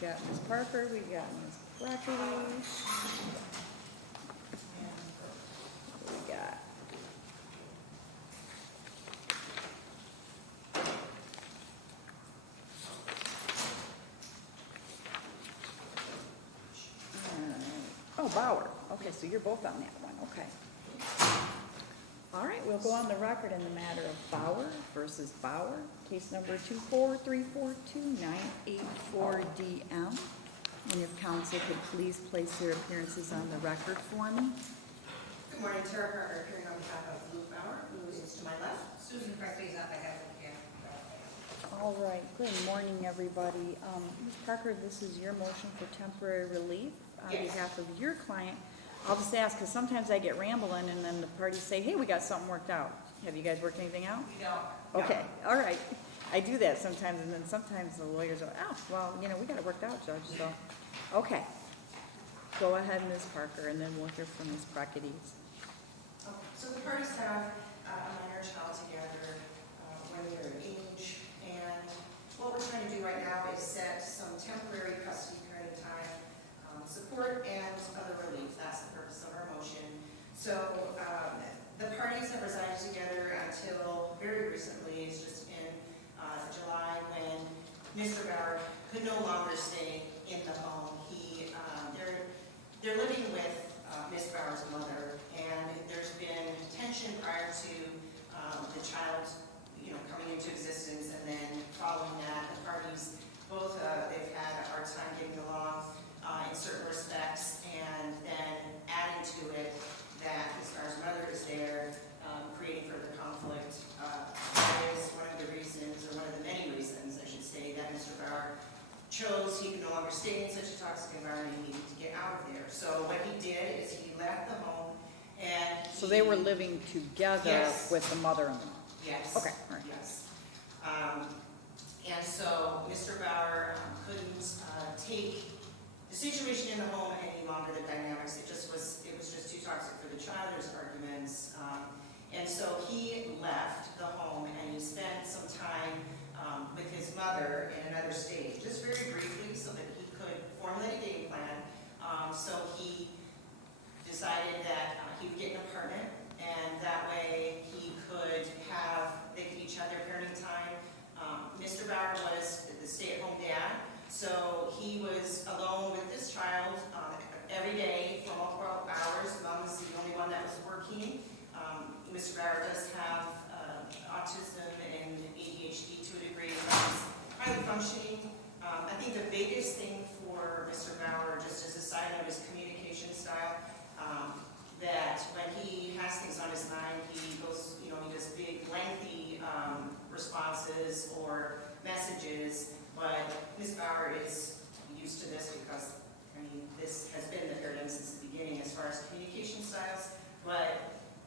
We got Ms. Parker, we got Ms. Rafferty. We got oh, Bauer. Okay, so you're both on that one, okay. All right, we'll go on the record in the matter of Bauer versus Bauer, case number 24342-984-DM. And if council could please place their appearances on the record for me. Good morning, Tara Parker, appearing on behalf of Luke Bauer, who is to my left. Susan Presley's up, I have it here. All right, good morning, everybody. Ms. Parker, this is your motion for temporary relief on Yes. behalf of your client. I'll just ask, because sometimes I get rambling and then the parties say, hey, we got something worked out. Have you guys worked anything out? We don't. Okay, all right. I do that sometimes, and then sometimes the lawyers are, oh, well, you know, we got it worked out, Judge, so. Okay. Go ahead, Ms. Parker, and then we'll hear from Ms. Prakides. Okay, so the parties have a minor child together, 1 year of age, and what we're trying to do right now is set some temporary custody parenting time, support, and other relief. That's the purpose of our motion. So the parties have resided together until very recently. It's just in July when Mr. Bauer could no longer stay in the home. They're living with Ms. Bauer's mother, and there's been tension prior to the child, coming into existence, and then following that, the parties both they've had a hard time getting along in certain respects, and then adding to it that Ms. Bauer's mother is there, creating further conflict. That is one of the reasons, or one of the many reasons, I should say, that Mr. Bauer chose he could no longer stay in such a toxic environment. He needed to get out of there. So what he did is he left the home, and So they were living together Yes. with the mother-in-law? Yes. Okay, all right. Yes. And so Mr. Bauer couldn't take the situation in the home any longer. The dynamics, it was just too toxic for the child. There's arguments, and so he left the home and he spent some time with his mother in another state, just very briefly, so that he could formulate a game plan. So he decided that he would get an apartment, and that way they could each have their parenting time. Mr. Bauer was the stay-at-home dad, so he was alone with this child every day for multiple hours. Mom was the only one that was working. Mr. Bauer does have autism and ADHD to a degree, but he's highly functioning. I think the biggest thing for Mr. Bauer, just as a side note, is communication style. That when he has things on his mind, he goes, he does big, lengthy responses or messages, but Ms. Bauer is used to this because, this has been the paradigm since the beginning as far as communication styles. But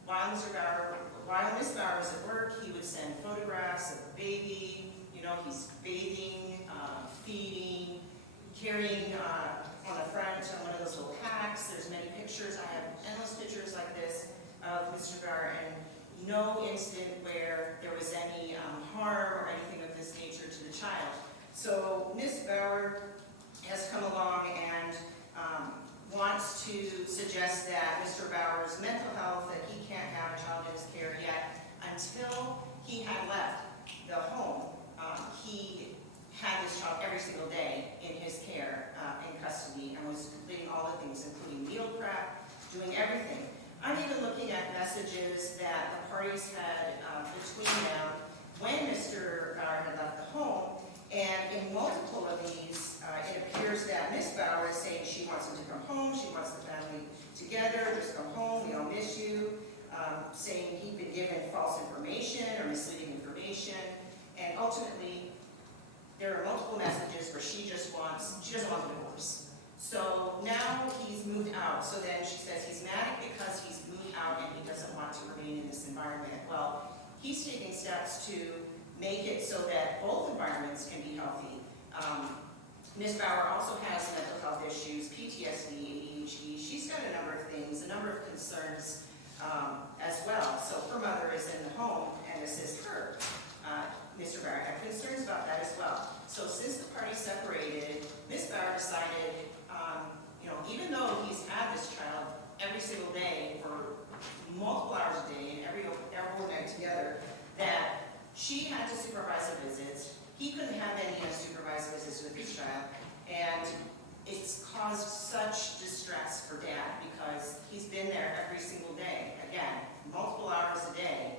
while Ms. Bauer was at work, he would send photographs of the baby, he's bathing, feeding, carrying on the front one of those little packs. There's many pictures. I have endless pictures like this of Mr. Bauer, and no incident where there was any harm or anything of this nature to the child. So Ms. Bauer has come along and wants to suggest that Mr. Bauer's mental health, that he can't have a child in his care yet until he had left the home. He had this child every single day in his care, in custody, and was completing all the things, including meal prep, doing everything. I'm even looking at messages that the parties had between them when Mr. Bauer had left the home, and in multiple of these, it appears that Ms. Bauer is saying she wants him to come home, she wants the family together, just come home, we all miss you, saying he'd been given false information or misleading information, and ultimately, there are multiple messages where she doesn't want a divorce. So now he's moved out. So then she says he's mad because he's moved out and he doesn't want to remain in this environment. Well, he's taking steps to make it so that both environments can be healthy. Ms. Bauer also has mental health issues, PTSD, ADHD. She's got a number of things, a number of concerns as well. So her mother is in the home and assists her. Mr. Bauer had concerns about that as well. So since the parties separated, Ms. Bauer decided, even though he's had this child every single day for multiple hours a day and every whole night together, that she had to supervise the visits. He couldn't have any unsupervised visits with his child, and it's caused such distress for Dad because he's been there every single day. Again, multiple hours a day,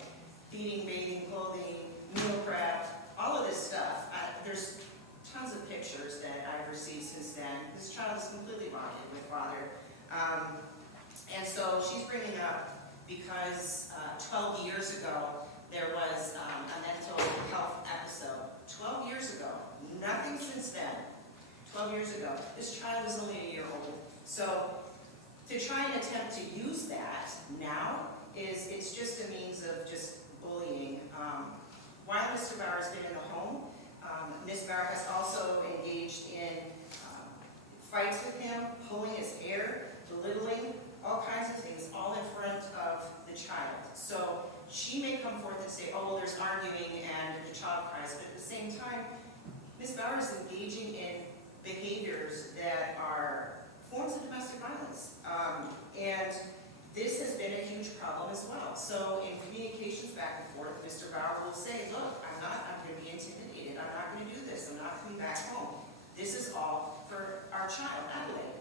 feeding, bathing, clothing, meal prep, all of this stuff. There's tons of pictures that I've received since then. This child is completely bonded with father. And so she's bringing up because 12 years ago, there was a mental health episode. 12 years ago, nothing since then. 12 years ago, this child is only a year old. So to try and attempt to use that now it's just a means of just bullying. While Mr. Bauer has been in the home, Ms. Bauer has also engaged in fights with him, pulling his hair, belittling, all kinds of things, all in front of the child. So she may come forth and say, oh, well, there's arguing and the child cries, but at the same time, Ms. Bauer is engaging in behaviors that are forms of domestic violence. And this has been a huge problem as well. So in communications back and forth, Mr. Bauer will say, look, I'm going to be intimidated. I'm not going to do this. I'm not coming back home. This is all for our child, Adelaide.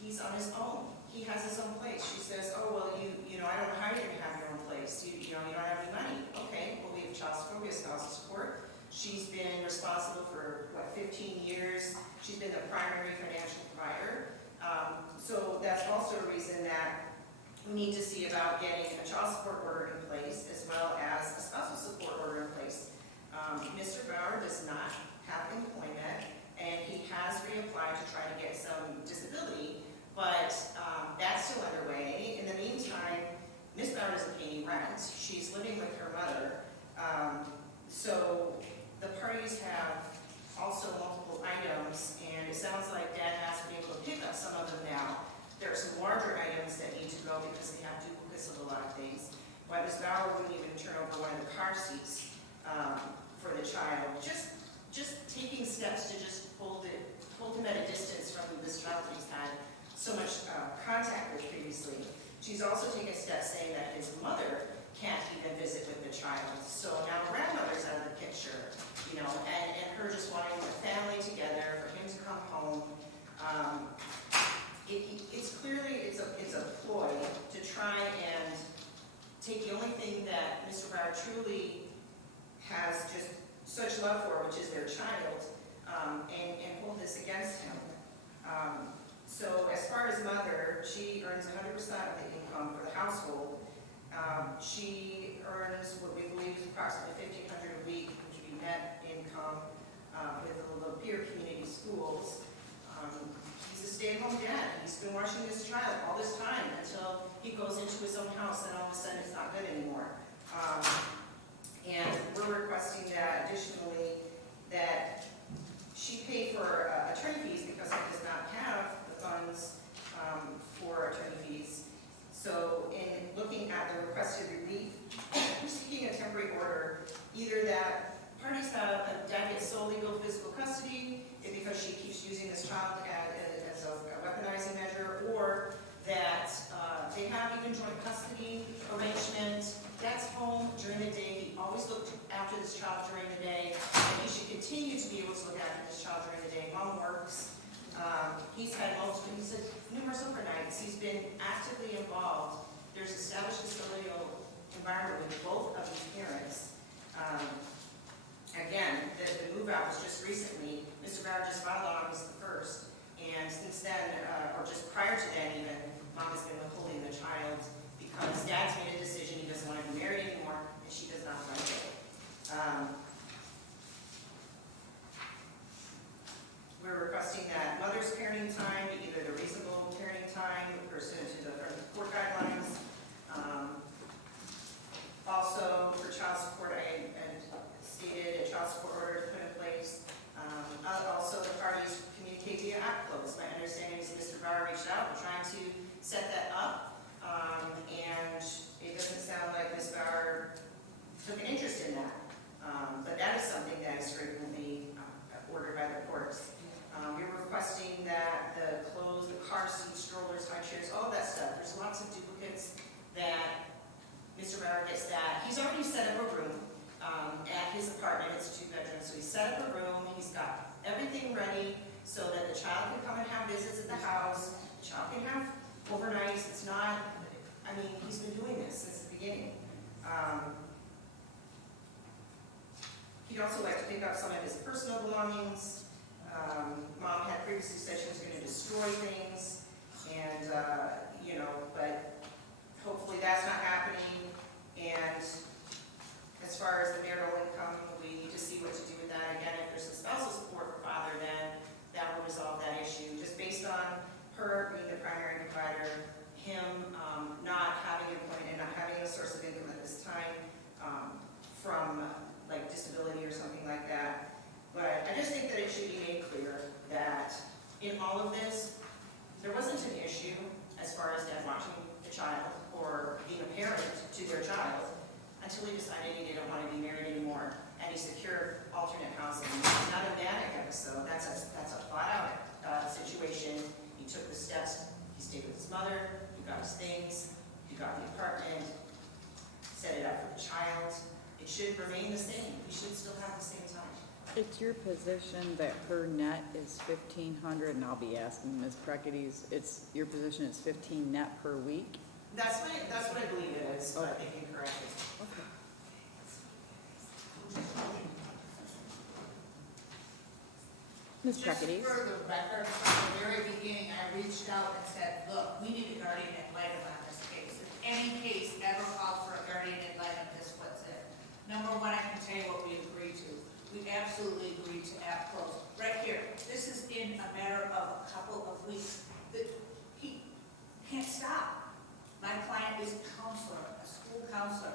He's on his own. He has his own place. She says, oh, well, I don't know how you're going to have your own place. You don't have any money. Okay, well, we have child support, we have spousal support. She's been responsible for, 15 years. She's been the primary financial provider. So that's also a reason that we need to see about getting a child support order in place as well as a spousal support order in place. Mr. Bauer does not have employment, and he has reapplied to try to get some disability, but that's still underway. In the meantime, Ms. Bauer doesn't pay any rent. She's living with her mother. So the parties have also multiple items, and it sounds like Dad has been able to pick up some of them now. There are some larger items that need to go because they have duplicates of a lot of things. But Ms. Bauer wouldn't even turn over one of the car seats for the child. Just taking steps to just hold him at a distance from this child that he's had so much contact with previously. She's also taken steps saying that his mother can't even visit with the child. So now grandmother's out of the picture, and her just wanting the family together, for him to come home. It's clearly a ploy to try and take the only thing that Mr. Bauer truly has just such love for, which is their child, and hold this against him. So as far as mother, she earns 100% of the income for the household. She earns what we believe is approximately $1,500 a week, which would be net income with the Lapeer Community Schools. He's a stay-at-home dad. He's been watching this child all this time until he goes into his own house and all of a sudden it's not good anymore. And we're requesting that additionally that she pay for attorney fees because he does not have the funds for attorney fees. So in looking at the requested relief, we're seeking a temporary order, either that parties have dad gets sole legal physical custody because she keeps using this child as a weaponizing measure, or that they have even joint custody arrangement. Dad's home during the day. He always looked after this child during the day, and he should continue to be able to look after this child during the day. Mom works. He's had numerous overnights. He's been actively involved. There's established custodial environment with both of his parents. Again, the move out was just recently. Mr. Bauer just filed on August the 1st, and since then, or just prior to that even, Mom has been withholding the child because Dad's made a decision he doesn't want to be married anymore, and she does not like it. We're requesting that mother's parenting time be either the reasonable parenting time pursuant to the court guidelines. Also, for child support, I had stated a child support order to put in place. Also, the parties communicate via app close. My understanding is Mr. Bauer reached out. We're trying to set that up, and it doesn't sound like Ms. Bauer took an interest in that. But that is something that is frequently ordered by the courts. We visits at the house, the child can have overnights, it's not, I mean, he's been doing this since the beginning. He'd also like to pick up some of his personal belongings. Mom had previously said she was going to destroy things, and, you know, but hopefully that's not happening. And as far as the marital income, we need to see what to do with that. Again, if there's a spousal support for father, then that will resolve that issue. Just based on her being the primary provider, him not having employment and not having a source of income at this time from like disability or something like that. But I just think that it should be made clear that in all of this, there wasn't an issue as far as dad watching the child or being a parent to their child until he decided he didn't want to be married anymore and he secured alternate housing. It's not a manic episode. That's a flat out situation. He took the steps. He stayed with his mother. He got his things. He got the apartment. Set it up for the child. It should remain the same. We should still have the same time. It's your position that her net is 1,500, and I'll be asking Ms. Prekides, it's your position it's 15 net per week? That's what I believe it is, but I think incorrectly. Okay. Ms. Prekides? Just for the record, from the very beginning, I reached out and said, look, we need a guardian ad litem on this case. If any case ever called for a guardian ad litem, this was it. Number one, I can tell you what we agreed to. We absolutely agreed to app close. Right here, this is in a matter of a couple of weeks. He can't stop. My client is a counselor, a school counselor.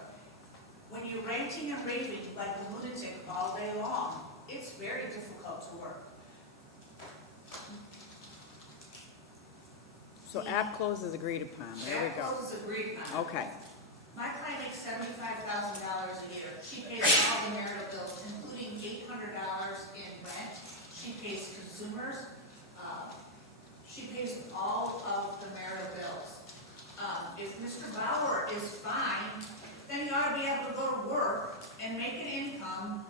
When you're ranting and raving like a lunatic all day long, it's very difficult to work. So app close is agreed upon, there we go. App close is agreed upon. Okay, My client makes $75,000 a year. She pays all the marital bills, including $800 in rent. She pays consumers. She pays all of the marital bills. If Mr. Bauer is fine, then he ought to be able to go to work and make an income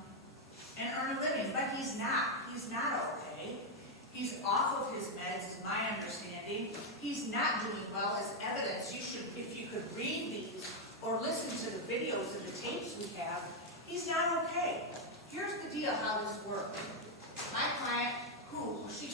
and earn a living, but he's not. He's not okay. He's off of his meds, to my understanding. He's not doing well as evidence. You should, if you could read these or listen to the videos and the tapes we have, he's not okay. Here's the deal how this works. My client, who, she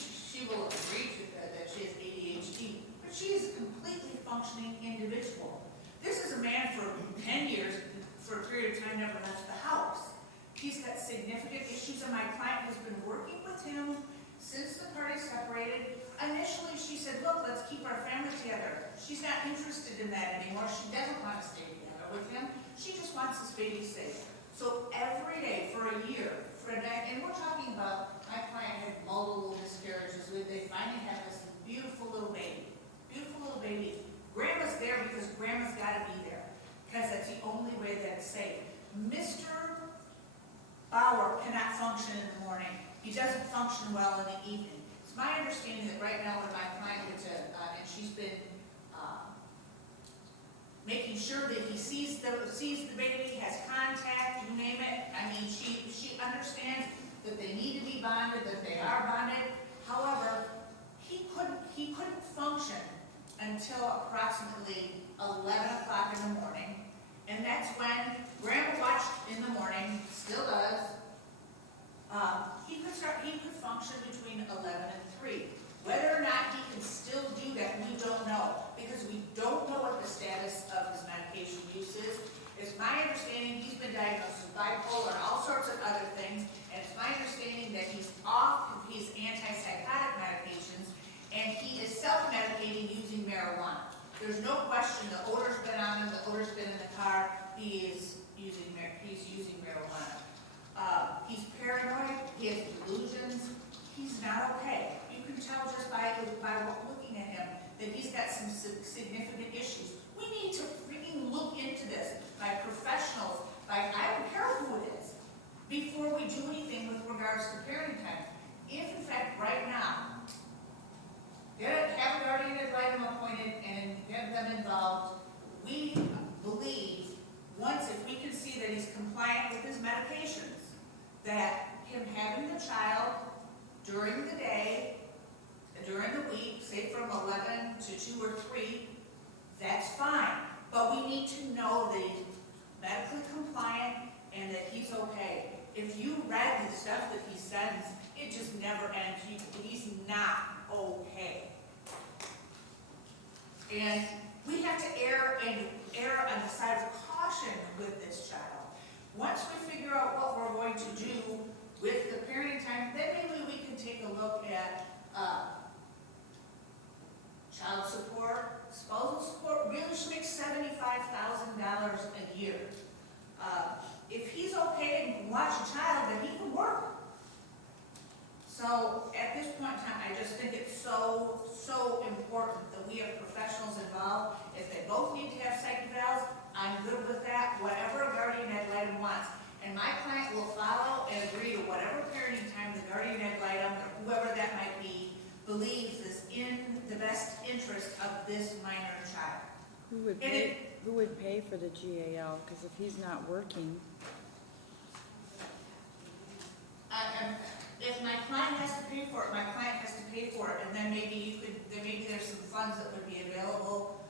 will agree to that she has ADHD, but she is a completely functioning individual. This is a man for 10 years, for a period of time, never left the house. He's got significant issues, and my client has been working with him since the party separated. Initially, she said, look, let's keep our family together. She's not interested in that anymore. She doesn't want to stay together with him. She just wants his baby safe. So every day for a year, and we're talking about, my client had multiple miscarriages. They finally had this beautiful little baby. Beautiful little baby. Grandma's there because grandma's got to be there, because that's the only way that it's safe. Mr. Bauer cannot function in the morning. He doesn't function well in the evening. It's my understanding that right now when my client gets and she's been making sure that he sees the baby, has contact, you name it. I mean, she understands that they need to be bonded, that they are bonded. However, he couldn't function until approximately 11 o'clock in the morning. And that's when Grandma watched in the morning, still does. He could function between 11 and 3. Whether or not he can still do that, we don't know, because we don't know what the status of his medication use is. It's my understanding he's been diagnosed with bipolar and all sorts of other things, and it's my understanding that he's off his antipsychotic medications, and he is self-medicating using marijuana. There's no question the odor's been on him, the odor's been in the car, he's using marijuana. He's paranoid, he has delusions, he's not okay. You can tell just by looking at him that he's got some significant issues. We need to freaking look into this by professionals, I don't care who it is, before we do anything with regards to parenting time. If in fact right now, have a guardian ad litem appointed and get them involved, we believe, if we can see that he's compliant with his medications, that him having the child during the day, during the week, say from 11 to 2 or 3, that's fine. But we need to know that he's medically compliant and that he's okay. If you read the stuff that he sends, it just never ends. He's not okay. And we have to err on the side of caution with this child. Once we figure out what we're going to do with the parenting time, then maybe we can take a look at child support, spousal support. Really should make $75,000 a year. If he's okay and watch a child, then he can work. So at this point in time, I just think it's so important that we have professionals involved. If they both need to have psych evals, I'm good with that, whatever a guardian ad litem wants. And my client will follow and agree to whatever parenting time the guardian ad litem, or whoever that might be, believes is in the best interest of this minor child. Who would pay for the GAL? Because if he's not working, If my client has to pay for it, my client has to pay for it, and then maybe there's some funds that would be available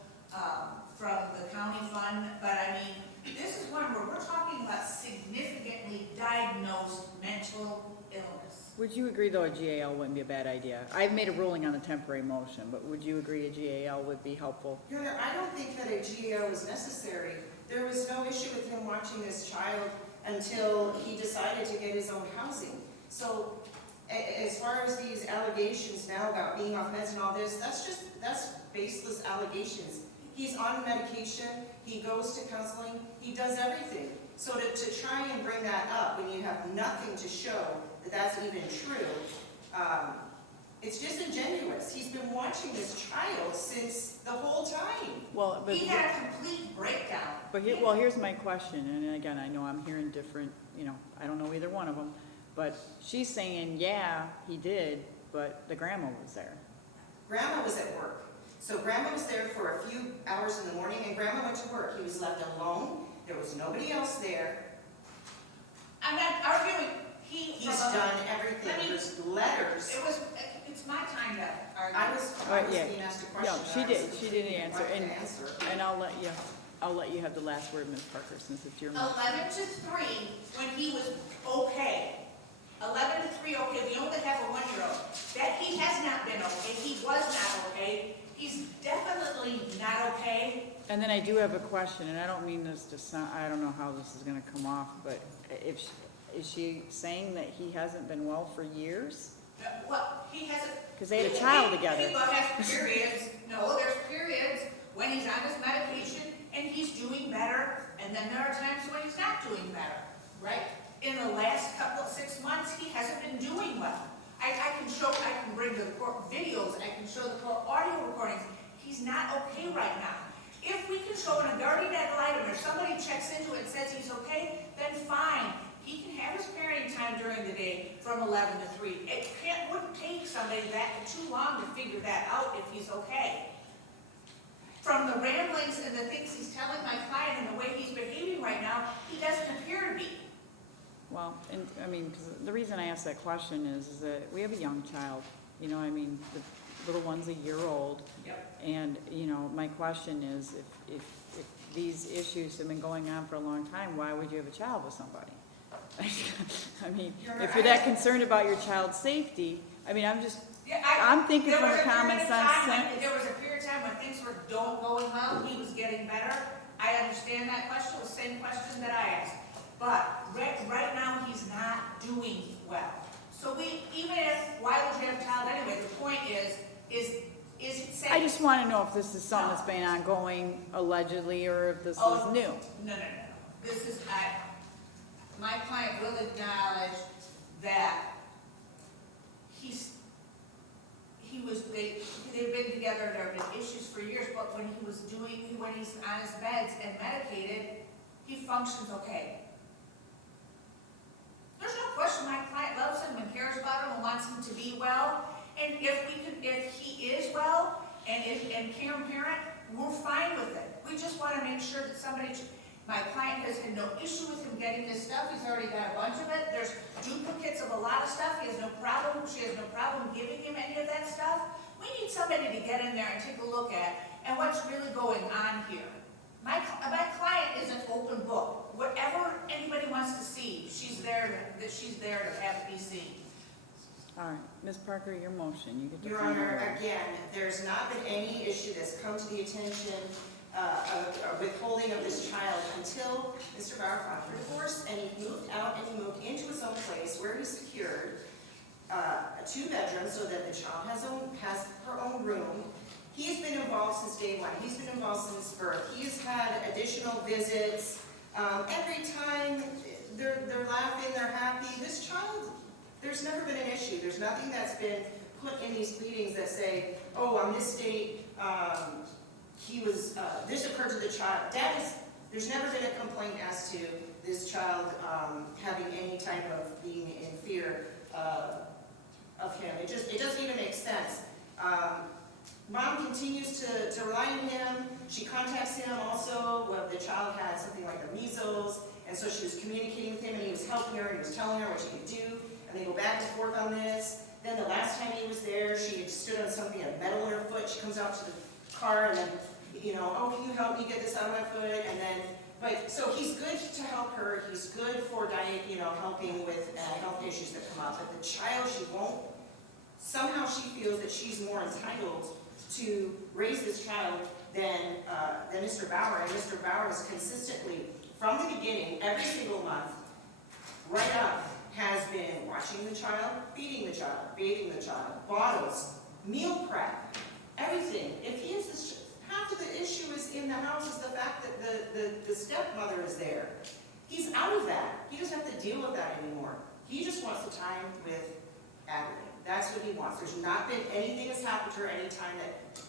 from the county fund. But I mean, this is one where we're talking about significantly diagnosed mental illness. would you agree though a GAL wouldn't be a bad idea? I've made a ruling on the temporary motion, but would you agree a GAL would be helpful? Your Honor, I don't think that a GAL is necessary. There was no issue with him watching this child until he decided to get his own housing. So as far as these allegations now about being off meds and all this, that's baseless allegations. He's on medication, he goes to counseling, he does everything. So to try and bring that up when you have nothing to show that that's even true, it's disingenuous. He's been watching this child since the whole time. Well, but He had a complete breakdown. But here, well, here's my question, and again, I know I'm hearing different, I don't know either one of them, but she's saying, yeah, he did, but the grandma was there. Grandma was at work. So grandma was there for a few hours in the morning, and grandma went to work. He was left alone. There was nobody else there. I'm not arguing. He's done everything. There's letters. It's my time to argue. I was yeah. being asked a question. Yeah, she and I did. was She didn't answer. wanting And to answer. and I'll let you have the last word, Ms. Parker, since it's your. 11 to 3 when he was okay. 11 to 3 okay. We only have a 1-year-old. That he has not been okay. He was not okay. He's definitely not okay. And then I do have a question, and I don't mean this to sound, I don't know how this is going to come off, but is she saying that he hasn't been well for years? Well, he hasn't. Because they had a child together. He has periods. No, there's periods when he's on his medication and he's doing better, and then there are times when he's not doing better, right? In the last 6 months, he hasn't been doing well. I can bring the court videos, I can show the court audio recordings. He's not okay right now. If we can show in a guardian ad litem or somebody checks into it and says he's okay, then fine. He can have his parenting time during the day from 11 to 3. It wouldn't take somebody that too long to figure that out if he's okay. From the ramblings and the things he's telling my client and the way he's behaving right now, he doesn't appear to be. Well, and I mean, 'cause the reason I asked that question is that we have a young child. The little one's a year old. Yep. And, my question is, if these issues have been going on for a long time, why would you have a child with somebody? I mean, if you're that concerned about your child's safety, I'm thinking from a common sense. There was a period of time when things were going well, he was getting better. I understand that question, the same question that I asked. But right now, he's not doing well. So why would you have a child anyway? The point is it safe? I just want to know if this is something that's been ongoing allegedly, or if this is new. No. This is, my client will acknowledge that they've been together, there have been issues for years, but when he's on his meds and medicated, he functions okay. There's no question my client loves him and cares about him and wants him to be well. And if he is well and can parent, we're fine with it. We just want to make sure that my client has had no issue with him getting this stuff. He's already got a bunch of it. There's duplicates of a lot of stuff. She has no problem giving him any of that stuff. we need somebody to get in there and take a look at, and what's really going on here. My client is an open book. Whatever anybody wants to see, she's there to have it be seen. All right, Ms. Parker, your motion, you get the Your final Honor, word. again, there's not been any issue that's come to the attention of withholding of this child until Mr. Bauer filed for divorce, and he moved out and he moved into his own place where he secured a 2-bedroom so that the child has her own room. He's been involved since day one. He's been involved since birth. He's had additional visits. Every time they're laughing, they're happy. This child, there's never been an issue. There's nothing that's been put in these pleadings that say, oh, on this date, this occurred to the child. There's never been a complaint as to this child having any type of being in fear of him. It doesn't even make sense. Mom continues to rely on him. She contacts him also when the child had something like the measles, and so she was communicating with him, and he was helping her, and he was telling her what she could do, and they go back and forth on this. Then the last time he was there, she had stood on something, had metal in her foot. She comes out to the car, and then, oh, can you help me get this out of my foot? And then, so he's good to help her. He's good for diet, helping with health issues that come up. But the child, somehow she feels that she's more entitled to raise this child than Mr. Bauer. And Mr. Bauer has consistently, from the beginning, every single month, right up, has been watching the child, feeding the child, bathing the child, bottles, meal prep, everything. If he is this, half of the issue is in the house is the fact that the stepmother is there. He's out of that. He doesn't have to deal with that anymore. He just wants the time with Adeline. That's what he wants. There's not been anything that's happened to her any time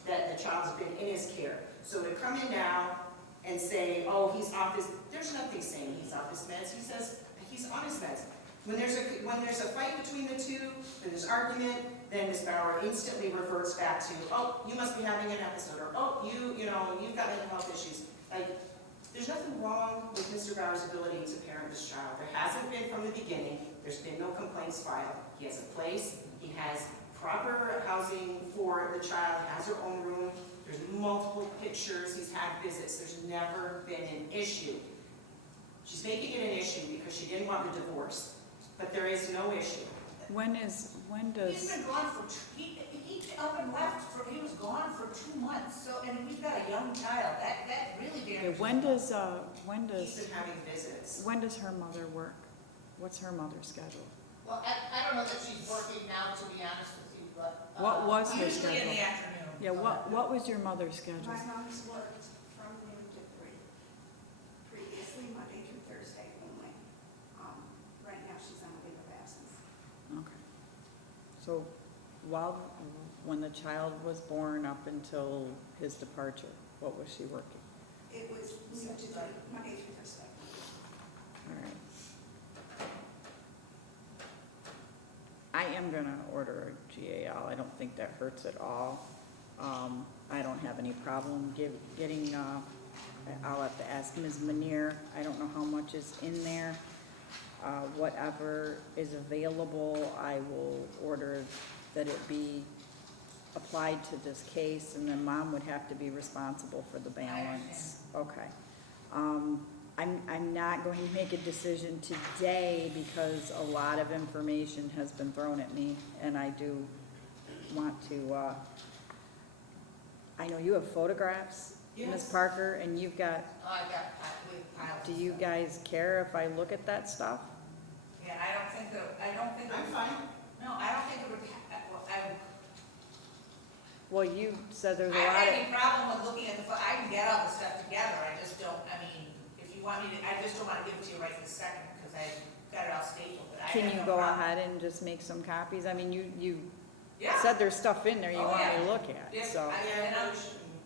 that the child's been in his care. So to come in now and say, oh, he's off his, there's nothing saying he's off his meds. He says he's on his meds. When there's a fight between the two, when there's argument, then Ms. Bauer instantly reverts back to, oh, you must be having an episode, or oh, you've got mental health issues. Like, there's nothing wrong with Mr. Bauer's ability to parent this child. There hasn't been from the beginning. There's been no complaints filed. He has a place. He has proper housing for the child. He has her own room. There's multiple pictures. He's had visits. There's never been an issue. She's making it an issue because she didn't want the divorce. But there is no issue. When He's does, been gone he up and left he was gone for 2 months, so, and we've got a young child, that really okay, damages. when us. does, He's been having visits. when does her mother work? What's her mother's schedule? Well, I don't know that she's working now, to be honest with you, but. What was her Usually in schedule? the afternoon. Yeah, what was your mother's schedule? My mom's worked from noon to 3, previously Monday through Thursday only. Right now, she's on a leave of absence. Okay. So when the child was born up until his departure, what was she working? It was noon to 3, Monday through Thursday. All right. I am gonna order a GAL. I don't think that hurts at all. I don't have any problem getting, I'll have to ask Ms. Manier. I don't know how much is in there. Whatever is available, I will order that it be applied to this case, and then Mom would have to be responsible for the balance. Okay. I'm not going to make a decision today because a lot of information has been thrown at me, and I do want to, I know you have photographs, Ms. Yes. Parker, and you've got, Oh, I've got, we piled. do you guys care if I look at that stuff? Yeah, I don't think I'm fine. no, I don't think it would, Well, you said there's a I don't lot have of, any problem with looking at I can get all the stuff together, I just don't, if you want me to, I just don't want to give it to you right this second, because I got it all stapled, but I can have you no go problem. ahead and just make some copies? I mean, you Yeah. said there's stuff in there you Oh, want me yeah. to look at, Yeah, so. and I'm-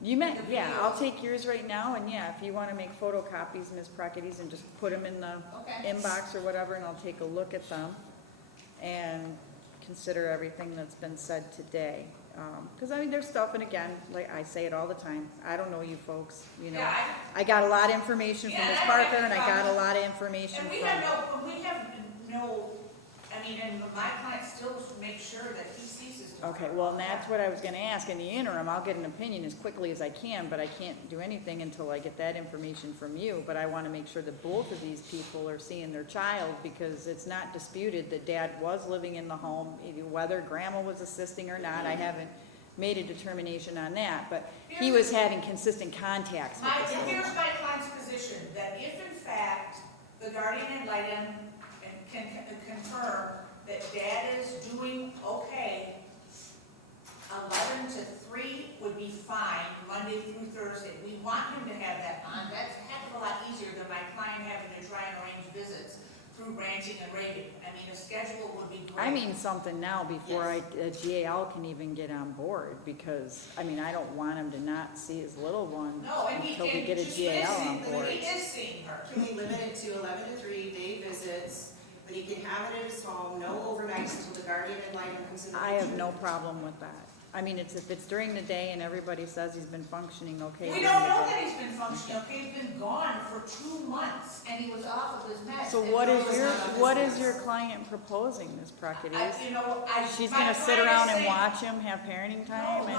You meant, the yeah, I'll videos. take yours right now, and yeah, if you wanna make photocopies, Ms. Prockities, and just put them in the Okay. inbox or whatever, and I'll take a look at them and consider everything that's been said today. 'Cause I mean, there's stuff, and again, like I say it all the time, I don't know you folks, you know. Yeah, I got a lot of information from Yeah, Ms. I don't have Parker, any and I got a problem. lot of information And from. we have no, and my client still makes sure that he sees his Okay, well, and that's what I was gonna ask. In the interim, I'll get an opinion as quickly as I can, but I can't do anything until I get that information from you. But I wanna make sure that both of these people are seeing their child, because it's not disputed that dad was living in the home, whether grandma was assisting or not. I haven't made a determination on that, but he was having consistent contacts with this little Here's one. my client's position, that if in fact the guardian ad litem can confirm that dad is doing okay, 11 to 3 would be fine, Monday through Thursday. We want him to have that on. That's a heck of a lot easier than my client having to try and arrange visits through branching and rating. I mean, a schedule would be great. I mean something now before a GAL can even get on board, because, I mean, I don't want him to not see his little one No, and he until we get a just GAL on is, board. he is seeing her. Can we limit it to 11 to 3 day visits, but he can have it at his home, no overnights until the guardian ad litem comes in the I have picture? no problem with that. I mean, if it's during the day and everybody says he's been functioning okay. We during don't the know day. that he's been functioning okay. He's been gone for 2 months, and he was off of his meds. So And what no, is it's your, not on his what is meds. your client proposing, Ms. Prakadis? She's my gonna sit client is around and saying- watch him have parenting time? No, I mean,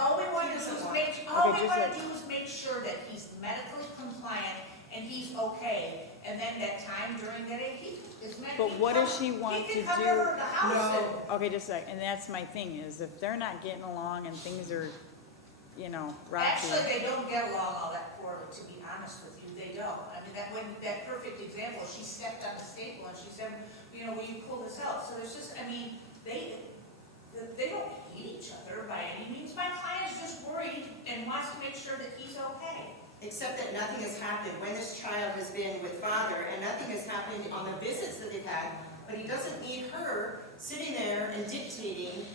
all we want to He do doesn't is want- make, all Okay, we just want like- to do is make sure that he's medically compliant and he's okay. And then that time during the day, he is medically. but what does she want to He do? can come over to the house and. Okay, just a sec, and that's my thing, is if they're not getting along and things are, rocky. Actually, they don't get along all that poorly, to be honest with you, they don't. I mean, that perfect example, she stepped on the staple and she said, will you pull this out? So it's just, I mean, they don't hate each other by any means. My client is just worried and wants to make sure that he's okay. Except that nothing has happened when this child has been with father, and nothing has happened on the visits that they've had, but he doesn't need her sitting there and dictating.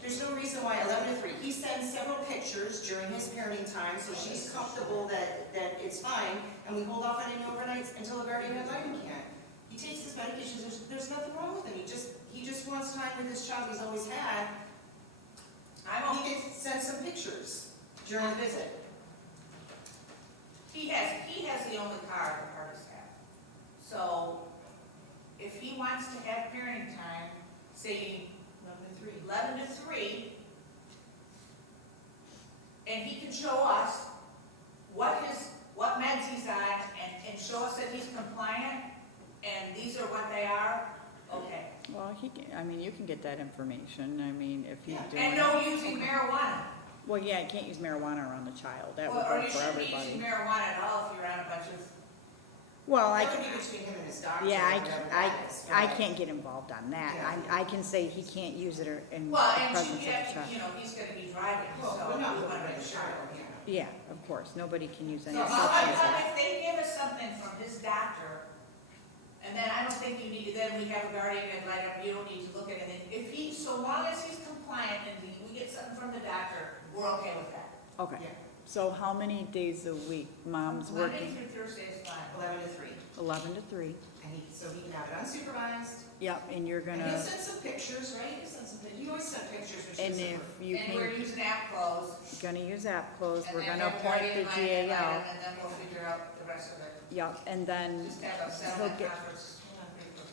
There's no reason why 11 to 3. He sends several pictures during his parenting time, so she's comfortable that it's fine, and we hold off on any overnights until the guardian ad litem can. He takes his medications, there's nothing wrong with him. He just wants time with this child he's always had. He can send some pictures during the visit. He has the only car the parties have. So if he wants to have parenting time, say 11 to 3, and he can show us what meds he's on and show us that he's compliant and these are what they are, okay. Well, you can get that information, if he's doing. And no using marijuana. Well, yeah, you can't use marijuana around the child, that would Or work you for shouldn't be using everybody. marijuana at all if you're on a bunch of. Well, That would be between him and his doctor. yeah, or whatever that is, I but- can't get involved on that. Yeah. I can say he can't use it in the Well, and presence of you the have child. to, he's gonna be driving, so. Well, we're not we looking wanna at make a sure. child, yeah. Yeah, of course, nobody can use any So, substances. if they give us something from his doctor, and then I don't think you need to, then we have a guardian ad litem, you don't need to look at it. If so long as he's compliant and we get something from the doctor, we're okay with that. Okay, Yeah. so how many days a week mom's Monday working? through Thursday is fine. 11 to 3. 11 to 3. So he can have it unsupervised. Yep, and you're And he'll gonna, send some pictures, right? He'll send some pictures. He always sent pictures when she and was if over. you And we're can, using app close. gonna use app close, and we're then gonna have a appoint guardian the ad litem, GAL. And then we'll figure out the rest of it. Yep, and then, Just have a he'll settlement get, conference.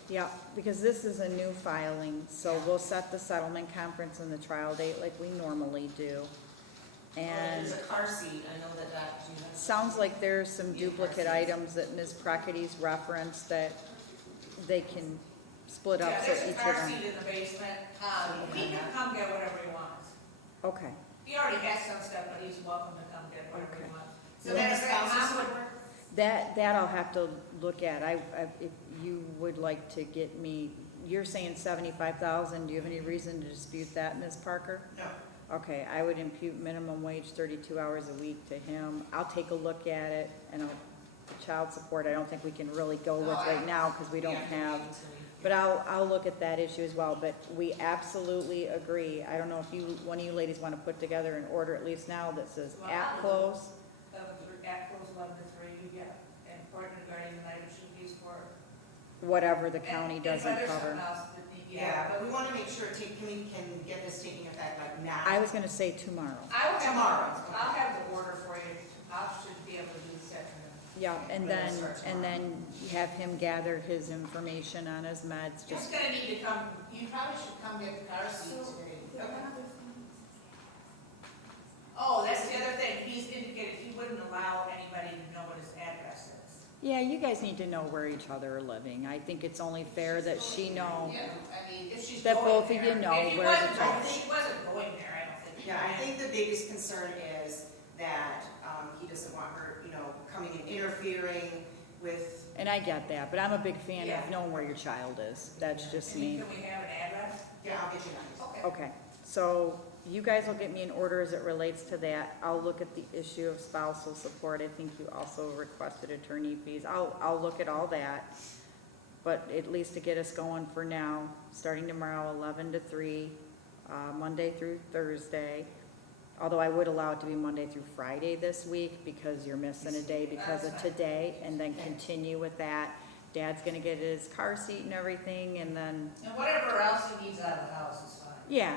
yep, because this is a new filing, so we'll set the settlement conference and the trial date like we normally do. And There's a car seat. I know that you have. sounds like there's some duplicate items that Ms. Prakadis referenced that they can split up Yeah, so there's a each car of them. seat in the basement. He can come get whatever he wants. Okay, He already has some stuff, but he's welcome to come get whatever he Okay. wants. So So then then if spouses mom would would, work? that I'll have to look at. If you would like to get me, you're saying 75,000, do you have any reason to dispute that, Ms. Parker? No. Okay, I would impute minimum wage 32 hours a week to him. I'll take a look at it, and child support, I don't think we can really go with right now, because we don't have, but I'll look at that issue as well. But we absolutely agree. I don't know if one of you ladies want to put together an order at least now that says Well, at I'll close, app close 11 to 3, you get, and important guardian item should be used for. whatever the county And doesn't if there's cover. something else that Yeah, but we want to make sure we can get this taking effect like now. I was gonna say tomorrow. I will have, Tomorrow. I'll have the order for you. I should be able to do this afternoon. Yeah, and When it then, starts and then have him gather his information on his meds, Just just, gonna need to come, you probably should come get the car seat today. The Okay. other Yeah, you guys need to know where each other are living. I think it's only fair that she know. Yeah, I mean, if she's That going both of you there. know If he where wasn't the going- child- If he wasn't going there, I don't think. he Yeah, I would. think the biggest concern is that, he doesn't want her, you know, coming and interfering with, And I get that, but I'm a big fan Yeah. of knowing where your child is. That's just Can me. we have an address? yeah, I'll get you that. Okay. Okay, so you guys will get me an order as it relates to that. I'll look at the issue of spousal support. I think you also requested attorney fees. I'll look at all that. But at least to get us going for now, starting tomorrow, 11 to 3, Monday through Thursday. Although I would allow it to be Monday through Friday this week because you're missing a day because of That's fine. today, and then continue with that. Dad's gonna get his car seat and everything, and then, And whatever else he needs out of the house is fine. yeah,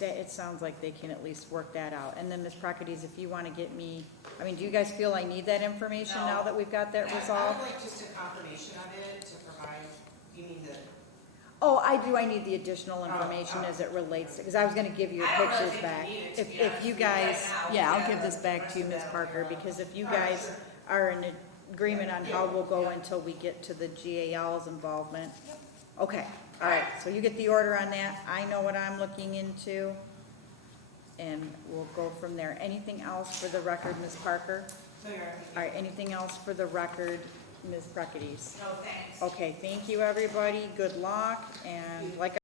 it sounds like they can at least work that out. And then Ms. Prockides, if you wanna get me, I mean, do you guys feel I need that information now No. that we've got that I resolved? would like just a confirmation of it to provide, you mean the, Oh, I do, I need the additional Oh, information oh. as it relates, because I was gonna give you I don't really pictures think you back. need it, to be If honest you with you, right guys, now. yeah, I'll Yeah, give this the back rest to you, of Ms. that, Parker, yeah. because if you All right, guys sure. are in agreement on how we'll go until we get to the GAL's involvement. Okay, all right, so you get the order on that, I know what I'm looking into, and we'll go from there. Anything else for the record, Ms. Parker? no, you're. All right, anything else for the record, Ms. Prockides? No, thanks. Okay, thank you, everybody, good luck, and like